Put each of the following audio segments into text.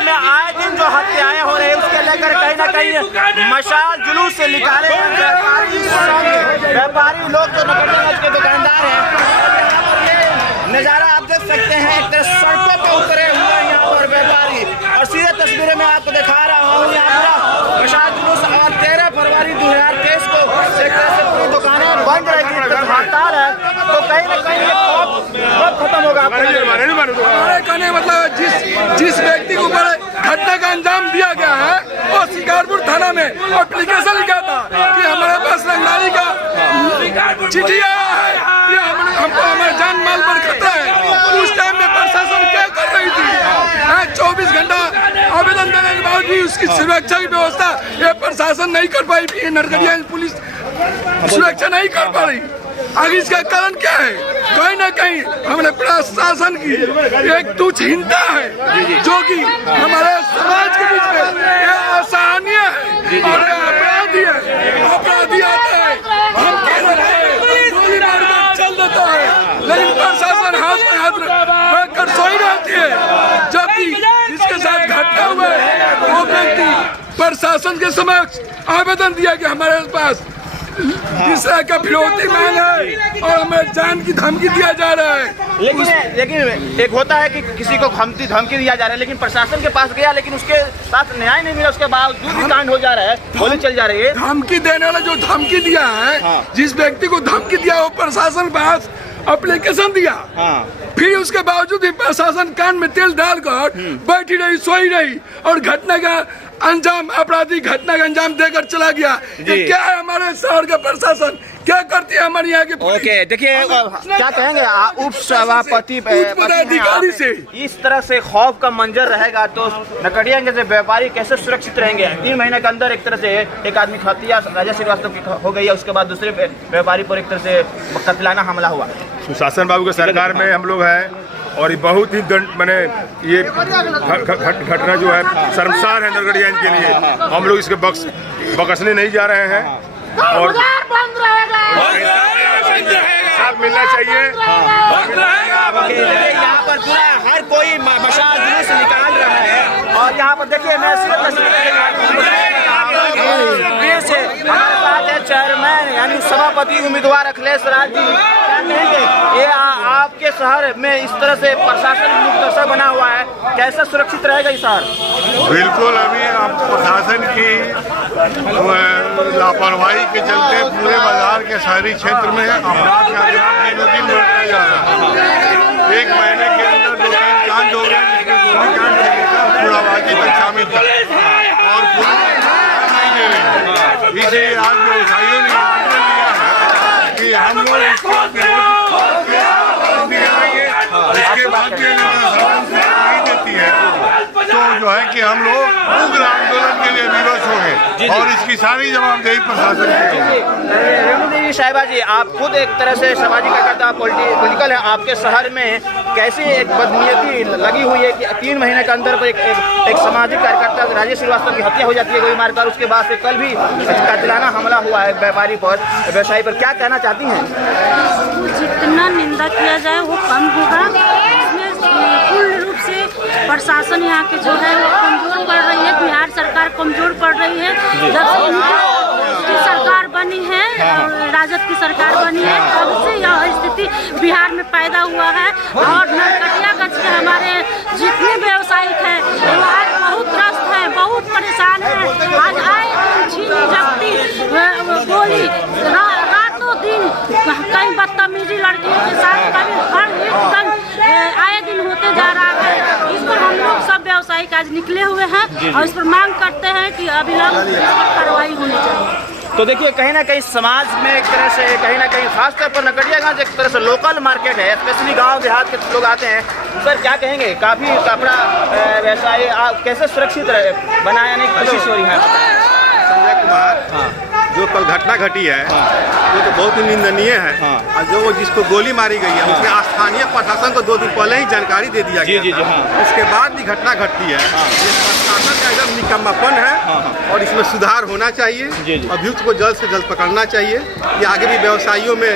शहर में आए दिन जो हत्याएं हो रही है उसके लेकर कहीं ना कहीं मशाल जुलूस से निकाले व्यापारी लोग जो नकड़ीगंज के दुकानदार हैं, नजारा आप देख सकते हैं। एक तरह सड़कों पे उतरे हुए हैं यहाँ पर व्यापारी, और सीधे तस्वीरें में आपको दिखा रहा हूँ। यहाँ पूरा मशाल जुलूस और 13 फरवरी 2023 को एक तरह से पूरी दुकानें बंद रहेगी, हड़ताल है, तो कहीं ना कहीं ये खौफ खत्म होगा। हमारे कहने मतलब जिस व्यक्ति को ऊपर घटना का अंजाम दिया गया है वो शिकारपुर थाना में एप्लीकेशन लिखा था कि हमारे पास रंगदारी का चिट्ठी आया है कि हमको हमारे जान माल पर खतरा है। उस टाइम में प्रशासन क्या कर रही थी? 24 घंटा आवेदन देने के बाद भी उसकी सुरक्षा की व्यवस्था ये प्रशासन नहीं कर पाई, नरकटियागंज पुलिस सुरक्षा नहीं कर पा रही। आगे इसका कारण क्या है? कहीं ना कहीं हमारे प्रशासन की एक तुच्छहीनता है जो कि हमारे समाज के बीच में यह असहनीय है और अपराधी है। अपराधी आता है, हम कहना है, गोली मारकर चल देता है, लेकिन प्रशासन हाथ में हाथ रखकर सोई रहती है। जबकि जिसके साथ घटना हुआ है वो व्यक्ति प्रशासन के समक्ष आवेदन दिया कि हमारे पास तीसरा का फिरौती मांग है और हमें जान की धमकी दिया जा रहा है। लेकिन एक होता है कि किसी को धमकी दिया जा रहा है, लेकिन प्रशासन के पास गया लेकिन उसके साथ न्याय नहीं मिला, उसके बावजूद भी कांड हो जा रहा है, गोली चल जा रही है। धमकी देने वाला जो धमकी दिया है, जिस व्यक्ति को धमकी दिया वो प्रशासन के पास एप्लीकेशन दिया, फिर उसके बावजूद भी प्रशासन कान में तेल डालकर बैठी रही, सोई रही और घटना का अंजाम, आपराधिक घटना का अंजाम देकर चला गया। ये क्या है? हमारे शहर का प्रशासन क्या करती है हमारे यहाँ के? ओके, देखिए क्या कहेंगे उप सभापति अधिकारी से इस तरह से खौफ का मंजर रहेगा तो नकड़ीगंज के व्यापारी कैसे सुरक्षित रहेंगे? 3 महीने के अंदर एक तरह से एक आदमी की हत्या राजा श्रीवास्तव की हो गई है, उसके बाद दूसरे व्यापारी पर एक तरह से कत्लाना हमला हुआ। सुशासन बाबू के सरकार में हम लोग हैं और बहुत ही मैंने ये घटना जो है शर्मसार है नरकटियागंज के लिए। हम लोग इसके बख्शने नहीं जा रहे हैं और साथ मिलना चाहिए। यहाँ पर पूरा हर कोई मशाल जुलूस निकाल रहा है और यहाँ पर देखिए मैं से हमारे साथ है चेयरमैन यानी सभापति उम्मीदवार अखिलेश राज जी। क्या कहेंगे ये आपके शहर में इस तरह से प्रशासन मुक्त शहर बना हुआ है, कैसा सुरक्षित रहेगा ये शहर? बिल्कुल, अभी आप प्रशासन की लापरवाही के चलते पूरे बाजार के शहरी क्षेत्र में अपराध का दिनों दिन बढ़ता जा रहा है। 1 महीने के अंदर 2-3 कांड हो गए जिसमें गोलीकांड से लेकर बूढ़ाबाजी तक शामिल था और नहीं दे रही। इसलिए आज व्यवसायियों ने लिया है कि हम लोग इसके बाद भी नहीं देती है तो जो है कि हम लोग उग्र आंदोलन के लिए विवश हो गए और इसकी सारी जवाबदेही प्रशासन की है। साहिबा जी, आप खुद एक तरह से सामाजिक कार्यकर्ता पॉलिटिकल है, आपके शहर में कैसी एक बदनीयती लगी हुई है कि 3 महीने के अंदर एक सामाजिक कार्यकर्ता राजेश श्रीवास्तव की हत्या हो जाती है गोली मारकर, उसके बाद से कल भी कातिलाना हमला हुआ है व्यापारी पर, व्यवसायी पर, क्या कहना चाहती हैं? जितना निंदा किया जाए वो कम होगा। पूर्ण रूप से प्रशासन यहाँ के जो है वो कमजोर पड़ रही है, बिहार सरकार कमजोर पड़ रही है। जब से इनकी सरकार बनी है, राजद की सरकार बनी है, तब से यह स्थिति बिहार में पैदा हुआ है और नरकटियागंज के हमारे जितने व्यवसायिक हैं वो आज बहुत ग्रस्त हैं, बहुत परेशान हैं। आज आए छीनी झपटी गोली रातों दिन कहीं बदतमीजी लड़कियों के साथ, कभी हर आए दिन होते जा रहा है। इस पर हम लोग सब व्यवसायिक आज निकले हुए हैं और इस पर मांग करते हैं कि अविलंब कार्रवाई होनी चाहिए। तो देखिए कहीं ना कहीं समाज में एक तरह से कहीं ना कहीं खासतौर पर नकड़ीगंज एक तरह से लोकल मार्केट है, स्पेशली गांव देहात के लोग आते हैं। सर क्या कहेंगे, काफ़ी कपड़ा व्यवसाय कैसे सुरक्षित बनाने की कोशिश हो रही है? संजय कुमार, जो कल घटना घटी है वो तो बहुत ही निंदनीय है और जो जिसको गोली मारी गई है उसके स्थानीय प्रशासन प्रशासन को 2 दिन पहले ही जानकारी दे दिया गया जी, था। हाँ। उसके बाद भी घटना घटती है। ये प्रशासन का एकदम निकम्मापन है और इसमें सुधार होना चाहिए। अभियुक्त को जल्द से जल्द पकड़ना चाहिए कि आगे भी व्यवसायियों में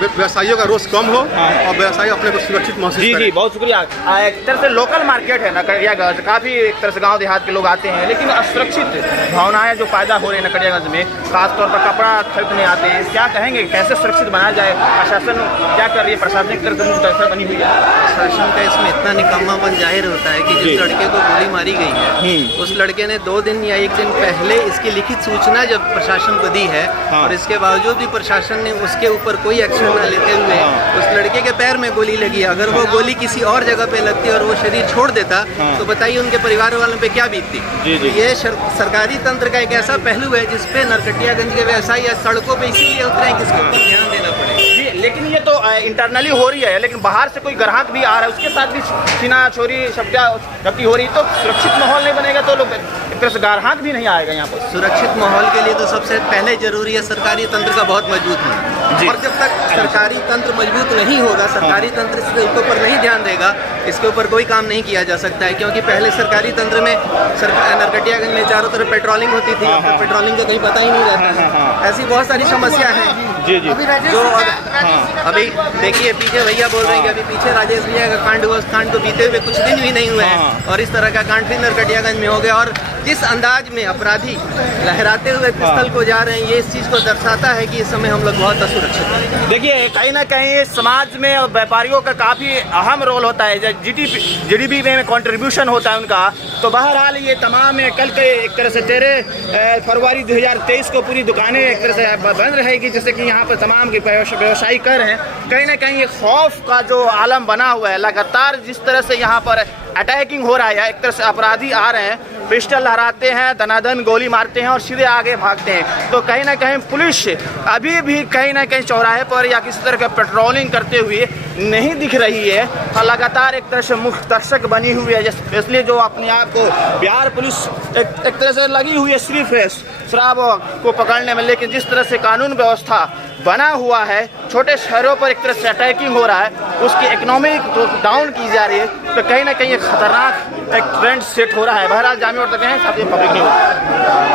व्यवसायियों का रोष कम हो और व्यवसायी अपने को सुरक्षित महसूस जी करें। जी, बहुत शुक्रिया। एक तरह से लोकल मार्केट है नकड़ियागंज, काफ़ी एक तरह से गांव देहात के लोग आते हैं, लेकिन असुरक्षित भावनाएं जो पैदा हो रही है नकड़ियागंज में, खासतौर पर कपड़ा खरीदने आते हैं, क्या कहेंगे कैसे सुरक्षित बनाया जाए? प्रशासन क्या कर रही है? प्रशासनिक तरफ बनी हुई है। प्रशासन का इसमें इतना निकम्मापन जाहिर होता है कि जिस लड़के को गोली मारी गई है उस लड़के ने 2 दिन या 1 दिन पहले इसकी लिखित सूचना जब प्रशासन को दी है और इसके बावजूद भी प्रशासन ने उसके ऊपर कोई एक्शन न लेते हुए उस लड़के के पैर में गोली लगी। अगर वो गोली किसी और जगह पे लगती और वो शरीर छोड़ देता तो बताइए उनके परिवार वालों पे क्या बीतती। ये सरकारी तंत्र का एक ऐसा पहलू है जिसपे नरकटियागंज के व्यवसायी या सड़कों पे इसीलिए उतरे हैं जिसके ऊपर ध्यान देना पड़ेगा। जी, लेकिन ये तो इंटरनली हो रही है, लेकिन बाहर से कोई ग्राहक भी आ रहा है, उसके साथ भी छीना छोरी जब्ती हो रही, तो सुरक्षित माहौल नहीं बनेगा तो लोग एक तरह से ग्राहक भी नहीं आएगा यहाँ पर। सुरक्षित माहौल के लिए तो सबसे पहले जरूरी है सरकारी तंत्र का बहुत मजबूत होना। और जब तक सरकारी तंत्र मजबूत नहीं होगा, सरकारी तंत्र इसके ऊपर नहीं ध्यान देगा, इसके ऊपर कोई काम नहीं किया जा सकता है। क्योंकि पहले सरकारी तंत्र में नरकटियागंज में चारों तरफ पेट्रोलिंग होती थी, अब पेट्रोलिंग का कहीं पता ही नहीं रहता है। ऐसी बहुत सारी समस्या है जो अभी देखिए पीछे भैया बोल रहे हैं कि अभी पीछे राजेश भैया का कांड हुआ, उस कांड को बीते हुए कुछ दिन भी नहीं हुए हैं और इस तरह का कांड फिर नरकटियागंज में हो गया। और जिस अंदाज में अपराधी लहराते हुए पिस्तौल को जा रहे हैं, ये इस चीज़ को दर्शाता है कि इस समय हम लोग बहुत असुरक्षित हैं। देखिए कहीं ना कहीं समाज में और व्यापारियों का काफ़ी अहम रोल होता है, जीडीपी में कंट्रीब्यूशन होता है उनका। तो बहरहाल ये तमाम कल के एक तरह से 13 फरवरी 2023 को पूरी दुकानें एक तरह से बंद रहेगी, जैसे कि यहाँ पर तमाम के व्यवसायी कर रहे हैं। कहीं ना कहीं ये खौफ का जो आलम बना हुआ है, लगातार जिस तरह से यहाँ पर अटैकिंग हो रहा है, एक तरह से अपराधी आ रहे हैं, पिस्टल लहराते हैं, दनादन गोली मारते हैं और सीधे आगे भागते हैं। तो कहीं ना कहीं पुलिस अभी भी कहीं ना कहीं चौराहे पर या किसी तरह का पेट्रोलिंग करते हुए नहीं दिख रही है और लगातार एक तरह से मुख्य दर्शक बनी हुई है। इसलिए जो अपने आप को बिहार पुलिस एक तरह से लगी हुई है सिर्फ शराब को पकड़ने में, लेकिन जिस तरह से कानून व्यवस्था बना हुआ है, छोटे शहरों पर एक तरह से अटैकिंग हो रहा है, उसकी इकोनॉमी डाउन की जा रही है, तो कहीं ना कहीं एक खतरनाक एक ट्रेंड सेट हो रहा है। बहरहाल जामिया तक हैं, साथ ही पब्लिक न्यूज़।